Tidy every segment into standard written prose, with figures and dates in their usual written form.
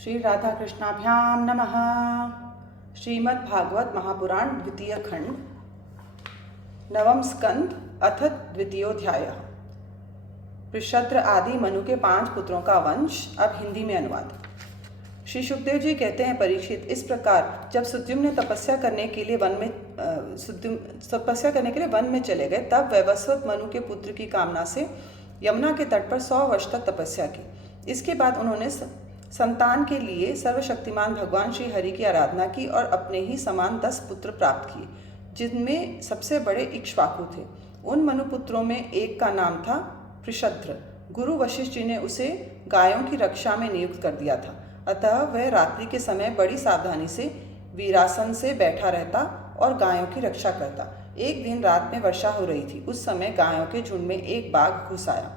श्री राधा कृष्णाभ्याम नमः। श्रीमद् भागवत महापुराण द्वितीय खंड नवम स्कंद अथ द्वितीयोध्याय। पृषद्र आदि मनु के 5 पुत्रों का वंश। अब हिंदी में अनुवाद। श्री सुखदेव जी कहते हैं, परीक्षित, इस प्रकार जब सुद्युम्न तपस्या करने के लिए वन में चले गए, तब वैवस्वत मनु के पुत्र की कामना से यमुना के तट पर 100 वर्ष तक तपस्या की। इसके बाद उन्होंने संतान के लिए सर्वशक्तिमान भगवान श्री हरि की आराधना की और अपने ही समान 10 पुत्र प्राप्त किए, जिनमें सबसे बड़े इक्ष्वाकु थे। उन मनुपुत्रों में एक का नाम था पृषद्र। गुरु वशिष्ठ जी ने उसे गायों की रक्षा में नियुक्त कर दिया था, अतः वह रात्रि के समय बड़ी सावधानी से वीरासन से बैठा रहता और गायों की रक्षा करता। एक दिन रात में वर्षा हो रही थी। उस समय गायों के झुंड में एक बाघ घुस आया।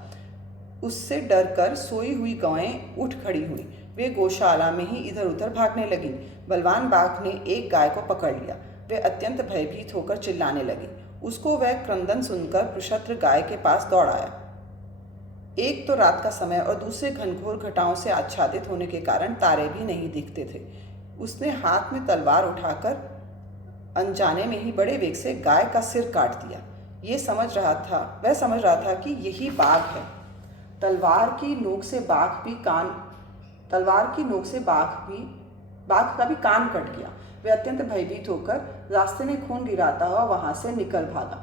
उससे डरकर सोई हुई गायें उठ खड़ी हुई। वे गौशाला में ही इधर उधर भागने लगी। बलवान बाघ ने एक गाय को पकड़ लिया। वे अत्यंत भयभीत होकर चिल्लाने लगी। उसको वह क्रंदन सुनकर पृषद्र गाय के पास दौड़ आया। एक तो रात का समय और दूसरे घनघोर घटाओं से आच्छादित होने के कारण तारे भी नहीं दिखते थे। उसने हाथ में तलवार उठाकर अनजाने में ही बड़े वेग से गाय का सिर काट दिया। वह समझ रहा था कि यही बाघ है। तलवार की नोक से बाघ का भी कान कट गया। वे अत्यंत भयभीत होकर रास्ते में खून गिराता हुआ वहां से निकल भागा।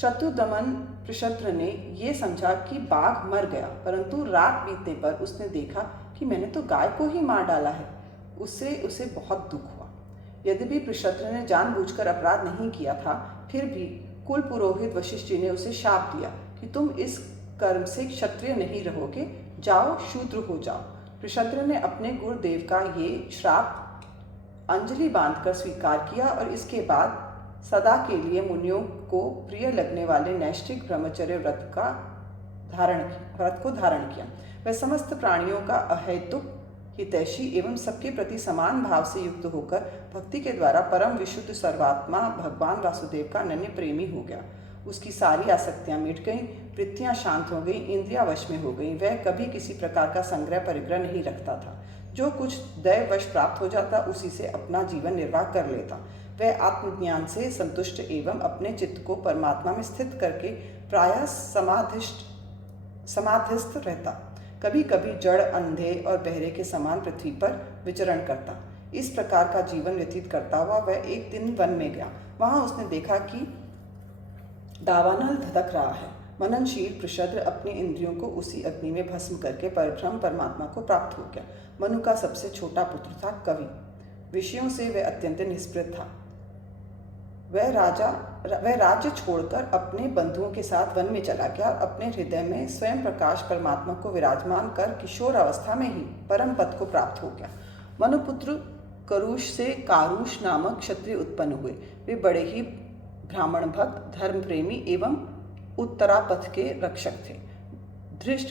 शत्रुदमन पृषद्र ने यह समझा कि बाघ मर गया, परंतु रात बीतने पर उसने देखा कि मैंने तो गाय को ही मार डाला है। उससे उसे बहुत दुख हुआ। यद्यपि पृषद्र ने जानबूझकर अपराध नहीं किया था, फिर भी कुल पुरोहित वशिष्ठ जी ने उसे शाप दिया कि तुम इस कर्म से क्षत्रिय नहीं रहोगे, जाओ शूद्र हो जाओ। पृषद्र ने अपने गुरुदेव का ये श्राप अंजलि बांधकर स्वीकार किया और इसके बाद सदा के लिए मुनियों को प्रिय लगने वाले नैष्ठिक ब्रह्मचर्य व्रत को धारण किया। वह समस्त प्राणियों का अहेतुक हितैषी एवं सबके प्रति समान भाव से युक्त होकर भक्ति के द्वारा परम विशुद्ध सर्वात्मा भगवान वासुदेव का अनन्य प्रेमी हो गया। उसकी सारी आसक्तियां मिट गईं, वृत्तियां शांत हो गईं, इंद्रियां वश में हो गईं। वह कभी किसी प्रकार का संग्रह परिग्रह नहीं रखता था। जो कुछ दैववश प्राप्त हो जाता उसी से अपना जीवन निर्वाह कर लेता। वह आत्मज्ञान से संतुष्ट एवं अपने चित्त को परमात्मा में स्थित करके प्रायः समाधिस्थ रहता। कभी कभी जड़, अंधे और बहरे के समान पृथ्वी पर विचरण करता। इस प्रकार का जीवन व्यतीत करता हुआ वह एक दिन वन में गया। वहां उसने देखा कि दावानल धधक रहा है। मननशील पृषद्र अपने इंद्रियों को उसी अग्नि में भस्म करके परब्रह्म परमात्मा को प्राप्त हो गया। मनु का सबसे छोटा पुत्र था कवि। विषयों से वह अत्यंत निष्पृह था। वह राज्य छोड़कर अपने बंधुओं के साथ वन में चला गया और अपने हृदय में स्वयं प्रकाश परमात्मा को विराजमान कर किशोर अवस्था में ही परम पद को प्राप्त हो गया। मनुपुत्र करुष से कारुष नामक क्षत्रिय उत्पन्न हुए। वे बड़े ही ब्राह्मण भक्त, धर्म प्रेमी एवं उत्तरापथ के रक्षक थे। धृष्ट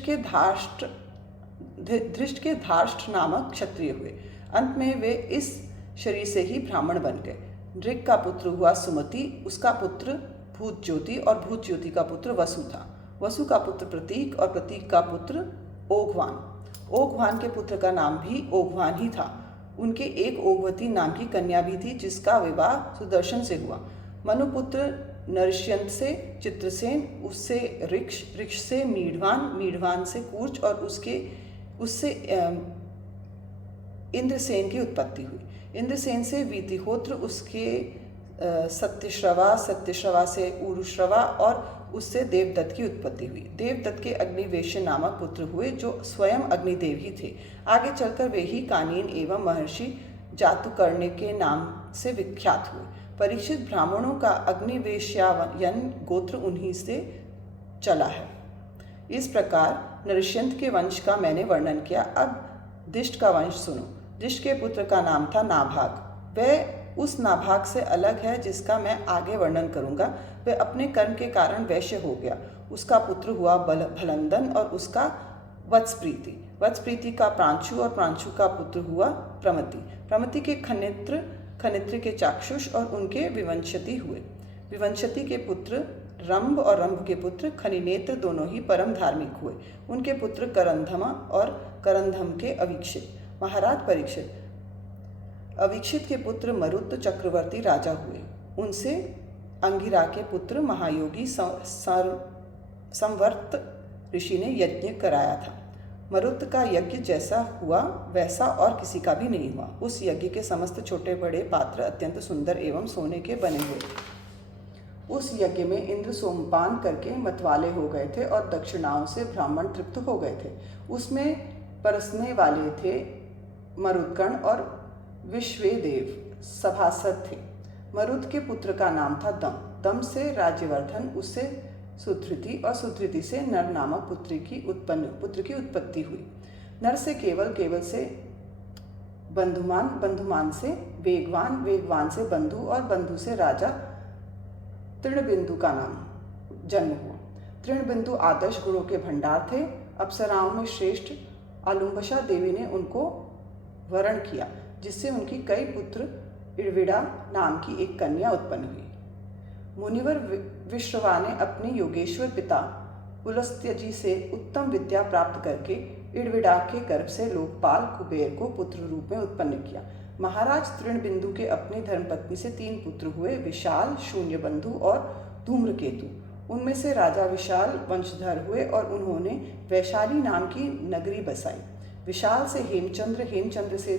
के धार्ष्ट नामक क्षत्रिय हुए। अंत में वे इस शरीर से ही ब्राह्मण बन गए। नृग का पुत्र हुआ सुमति, उसका पुत्र भूत ज्योति और भूत ज्योति का पुत्र वसु था। वसु का पुत्र प्रतीक और प्रतीक का पुत्र ओघवान। ओघवान के पुत्र का नाम भी ओघवान ही था। उनके एक ओघवती नाम की कन्या भी थी, जिसका विवाह सुदर्शन से हुआ। मनुपुत्र नरष्यंत से चित्रसेन, उससे ऋक्ष से मीढ़वान से कूर्च और उससे इंद्रसेन की उत्पत्ति हुई। इंद्रसेन से वीतिहोत्र, उसके सत्यश्रवा से उरुश्रवा और उससे देवदत्त की उत्पत्ति हुई। देवदत्त के अग्निवेश्य नामक पुत्र हुए, जो स्वयं अग्निदेव ही थे। आगे चलकर वे ही कानीन एवं महर्षि जातुकर्ण्य के नाम से विख्यात हुए। परीक्षित, ब्राह्मणों का अग्निवेश्यायन गोत्र उन्हीं से चला है। इस प्रकार नरष्यंत के वंश का मैंने वर्णन किया। अब दिष्ट का वंश सुनो। दिष्ट के पुत्र का नाम था नाभाग। वह उस नाभाग से अलग है जिसका मैं आगे वर्णन करूंगा। वह अपने कर्म के कारण वैश्य हो गया। उसका पुत्र हुआ भलंदन और उसका वत्सप्रीति। वत्सप्रीति का प्रांशु और प्रांशु का पुत्र हुआ प्रमति। प्रमति के खनित्र के चाक्षुष और उनके विवंशति हुए। विवंशति के पुत्र रंभ और रंभ के पुत्र खनिनेत्र दोनों ही परम धार्मिक हुए। उनके पुत्र करंधमा और करंधम के अवीक्षित। महाराज परीक्षित, अवीक्षित के पुत्र मरुत चक्रवर्ती राजा हुए। उनसे अंगिरा के पुत्र महायोगी संवर्त ऋषि ने यज्ञ कराया था। मरुत का यज्ञ जैसा हुआ वैसा और किसी का भी नहीं हुआ। उस यज्ञ के समस्त छोटे बड़े पात्र अत्यंत सुंदर एवं सोने के बने हुए थे। उस यज्ञ में इंद्र सोमपान करके मतवाले हो गए थे और दक्षिणाओं से ब्राह्मण तृप्त हो गए थे। उसमें परसने वाले थे मरुदगण और विश्वेदेव सभासद थे। मरुद के पुत्र का नाम था दम। दम से राज्यवर्धन, उससे सुधृति और सुधृति से नर नामक पुत्र की उत्पत्ति हुई। नर से केवल से बंधुमान, बंधुमान से वेगवान, वेगवान से बंधु और बंधु से राजा तृणबिंदु का नाम जन्म हुआ। तृणबिंदु आदर्श गुणों के भंडार थे। अप्सराओं में श्रेष्ठ अलुम्बशा देवी ने उनको वरण किया, जिससे उनकी कई पुत्र इड़विड़ा नाम की एक कन्या उत्पन्न हुई। मुनिवर विश्रवा ने अपने योगेश्वर पिता पुलस्त्य से उत्तम विद्या प्राप्त करके इड़विड़ा के गर्भ से लोकपाल कुबेर को पुत्र रूप में उत्पन्न किया। महाराज तृणबिंदु के अपनी धर्मपत्नी से 3 पुत्र हुए, विशाल, शून्यबंधु और धूम्रकेतु। उनमें से राजा विशाल वंशधर हुए और उन्होंने वैशाली नाम की नगरी बसाई। विशाल से हेमचंद्र, हेमचंद्र से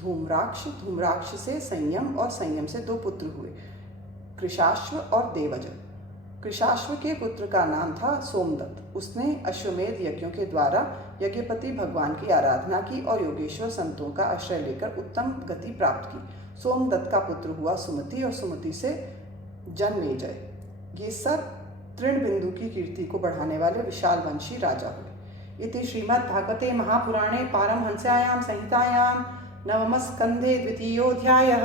धूम्राक्ष, धूम्राक्ष से संयम और संयम से 2 पुत्र हुए, कृशाश्व और देवज। कृशाश्व के पुत्र का नाम था सोमदत्त। उसने अश्वमेध यज्ञों के द्वारा यज्ञपति भगवान की आराधना की और योगेश्वर संतों का आश्रय लेकर उत्तम गति प्राप्त की। सोमदत्त का पुत्र हुआ सुमति और सुमति से जन्मेजय। ये सब तृणबिंदु की कीर्ति को बढ़ाने वाले विशाल वंशी राजा हुए। इति श्रीमद्भागवते महापुराणे पारमहंस्यायां संहितायां नवमस्कन्धे 2. अध्यायः।